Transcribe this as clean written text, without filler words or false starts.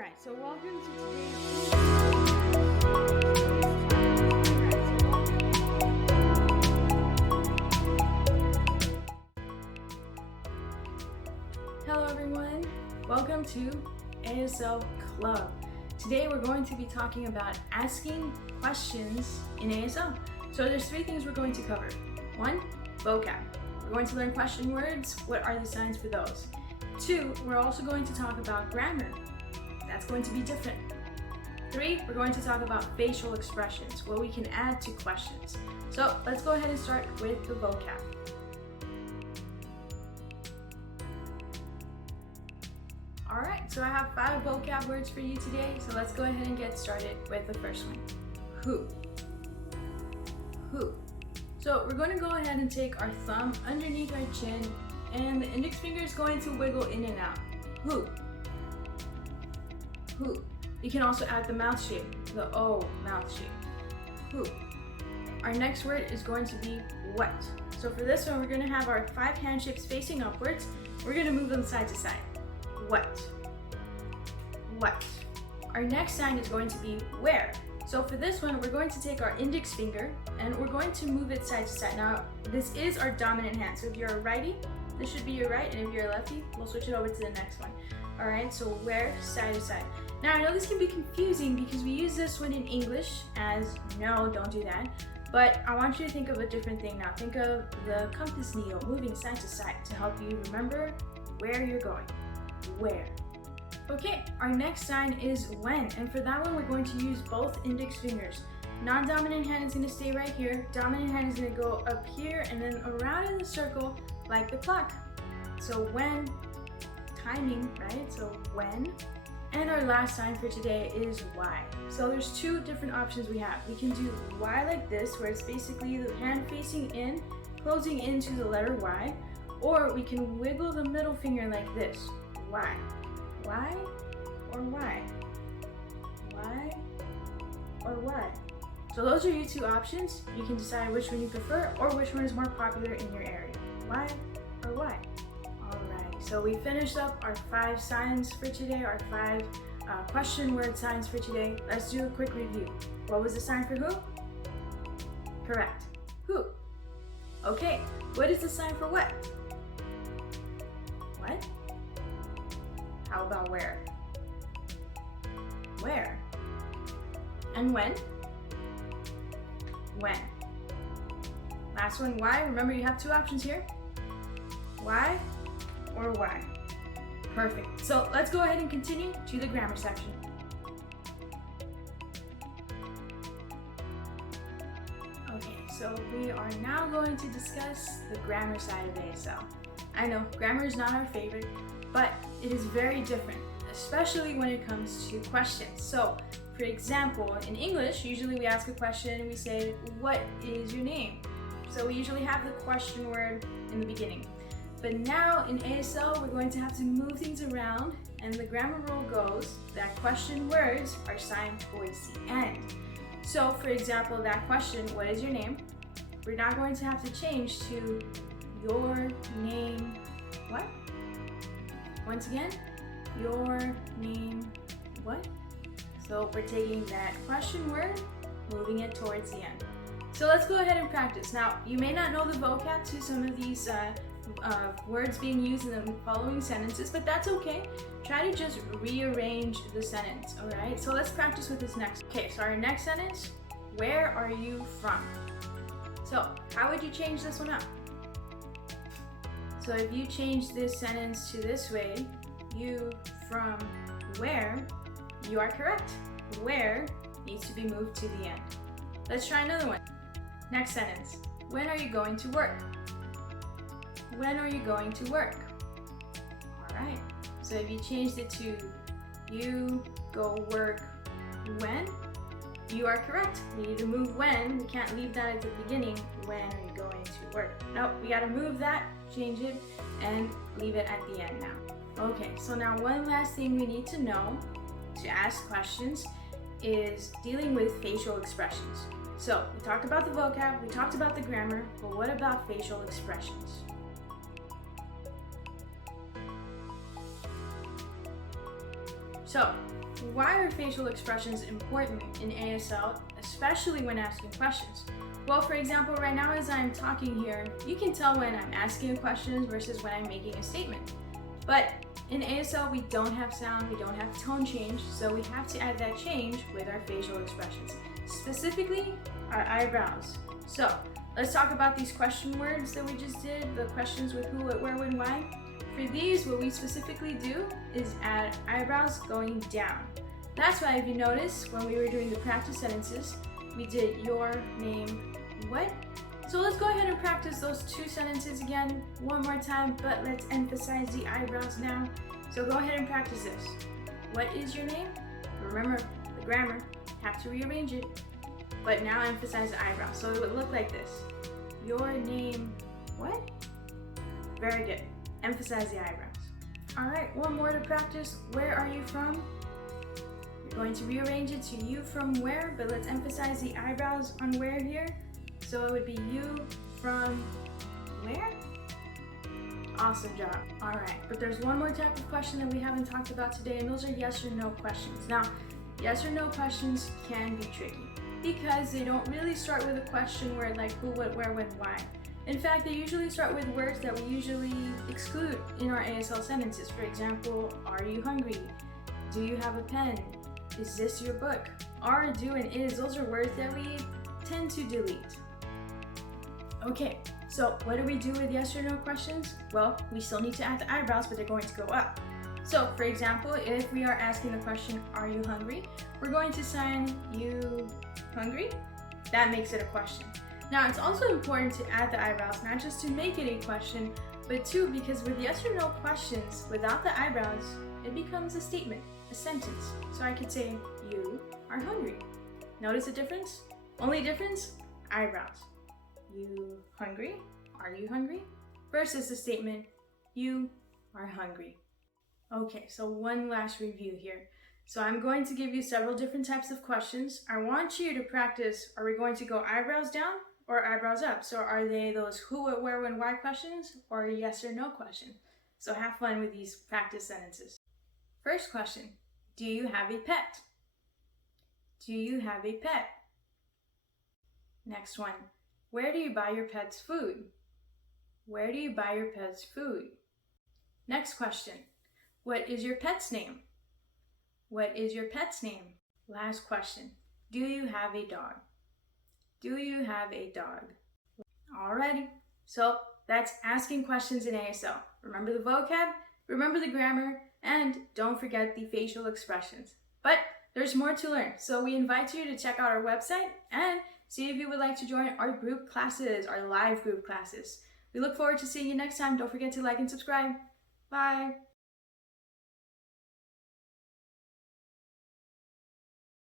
Alright, so welcome to today's Hello everyone, welcome to ASL Club. Today we're going to be talking about asking questions in ASL. So there's three things we're going to cover. One, vocab. We're going to learn question words. What are the signs for those? Two, we're also going to talk about grammar. That's going to be different. Three, we're going to talk about facial expressions, what we can add to questions. So let's go ahead and start with the vocab. Alright, so I have 5 vocab words for you today, so let's go ahead and get started with the first one. Who. Who. So we're going to go ahead and take our thumb underneath our chin, and the index finger is going to wiggle in and out. Who. Who. You can also add the mouth shape, the O mouth shape. Who. Our next word is going to be what. So for this one, we're going to have our 5 hand shapes facing upwards. We're going to move them side to side. What. What. Our next sign is going to be where. So for this one, we're going to take our index finger and we're going to move it side to side. Now, this is our dominant hand. So if you're a righty, this should be your right, and if you're a lefty, we'll switch it over to the next one. All right, so where, side to side. Now, I know this can be confusing because we use this one in English as no, don't do that. But I want you to think of a different thing now. Think of the compass needle moving side to side to help you remember where you're going. Where. Okay, our next sign is when, and for that one we're going to use both index fingers. Non-dominant hand is going to stay right here, dominant hand is going to go up here and then around in a circle like the clock. So when, timing, right? So when. And our last sign for today is why. So there's 2 different options we have. We can do Y like this, where it's basically the hand facing in, closing into the letter Y, or we can wiggle the middle finger like this. Why? Why or why? Why or why? So those are your 2 options. You can decide which one you prefer or which one is more popular in your area. Why or why? Alright, so we finished up our 5 signs for today, our 5 question word signs for today. Let's do a quick review. What was the sign for who? Correct. Who. Okay, what is the sign for what? What? How about where? Where? And when? When. Last one, why? Remember you have 2 options here. Why or why? Perfect. So let's go ahead and continue to the grammar section. Okay, so we are now going to discuss the grammar side of ASL. I know grammar is not our favorite, but it is very different, especially when it comes to questions. So, for example, in English, usually we ask a question and we say, what is your name? So we usually have the question word in the beginning. But now in ASL, we're going to have to move things around, and the grammar rule goes that question words are signed towards the end. So, for example, that question, what is your name? We're not going to have to change to your name, what? Once again, your name, what? So we're taking that question word, moving it towards the end. So let's go ahead and practice. Now, you may not know the vocab to some of these words being used in the following sentences, but that's okay. Try to just rearrange the sentence, all right? So let's practice with this next. Okay, so our next sentence, where are you from? So how would you change this one up? So if you change this sentence to this way, you from where, you are correct. Where needs to be moved to the end. Let's try another one. Next sentence, when are you going to work? When are you going to work? All right, so if you changed it to you go work when, you are correct. We need to move when. We can't leave that at the beginning. When are you going to work? Nope, we gotta move that, change it, and leave it at the end now. Okay, so now one last thing we need to know to ask questions is dealing with facial expressions. So we talked about the vocab, we talked about the grammar, but what about facial expressions? So Why are facial expressions important in ASL, especially when asking questions? Well, for example, right now as I'm talking here, you can tell when I'm asking a question versus when I'm making a statement. But in ASL, we don't have sound, we don't have tone change, so we have to add that change with our facial expressions, specifically our eyebrows. So let's talk about these question words that we just did, the questions with who, what, where, when, why. For these, what we specifically do is add eyebrows going down. That's why if you notice, when we were doing the practice sentences, we did your name, what? So let's go ahead and practice those two sentences again one more time, but let's emphasize the eyebrows now. So go ahead and practice this. What is your name? Remember the grammar, have to rearrange it, but now emphasize the eyebrows. So it would look like this. Your name, what? Very good. Emphasize the eyebrows. All right, one more to practice. Where are you from? You're going to rearrange it to you from where, but let's emphasize the eyebrows on where here. So it would be you from where? Awesome job. All right, but there's one more type of question that we haven't talked about today, and those are yes or no questions. Now, yes or no questions can be tricky because they don't really start with a question word like who, what, where, when, why. In fact, they usually start with words that we usually exclude in our ASL sentences. For example, are you hungry? Do you have a pen? Is this your book? Are, do, and is, those are words that we tend to delete. Okay, so what do we do with yes or no questions? Well, we still need to add the eyebrows, but they're going to go up. So, for example, if we are asking the question, are you hungry? We're going to sign you hungry. That makes it a question. Now, it's also important to add the eyebrows, not just to make it a question, but two, because with yes or no questions, without the eyebrows, it becomes a statement, a sentence. So I could say, you are hungry. Notice the difference? Only difference? Eyebrows. You hungry? Are you hungry? Versus the statement, you are hungry. Okay, so one last review here. So I'm going to give you several different types of questions. I want you to practice, are we going to go eyebrows down or eyebrows up? So are they those who, what, where, when, why questions or a yes or no question? So have fun with these practice sentences. First question, do you have a pet? Do you have a pet? Next one, where do you buy your pet's food? Where do you buy your pet's food? Next question, what is your pet's name? What is your pet's name? Last question, do you have a dog? Do you have a dog? Alrighty, so that's asking questions in ASL. Remember the vocab, remember the grammar, and don't forget the facial expressions. But there's more to learn, so we invite you to check out our website and see if you would like to join our group classes, our live group classes. We look forward to seeing you next time. Don't forget to like and subscribe. Bye.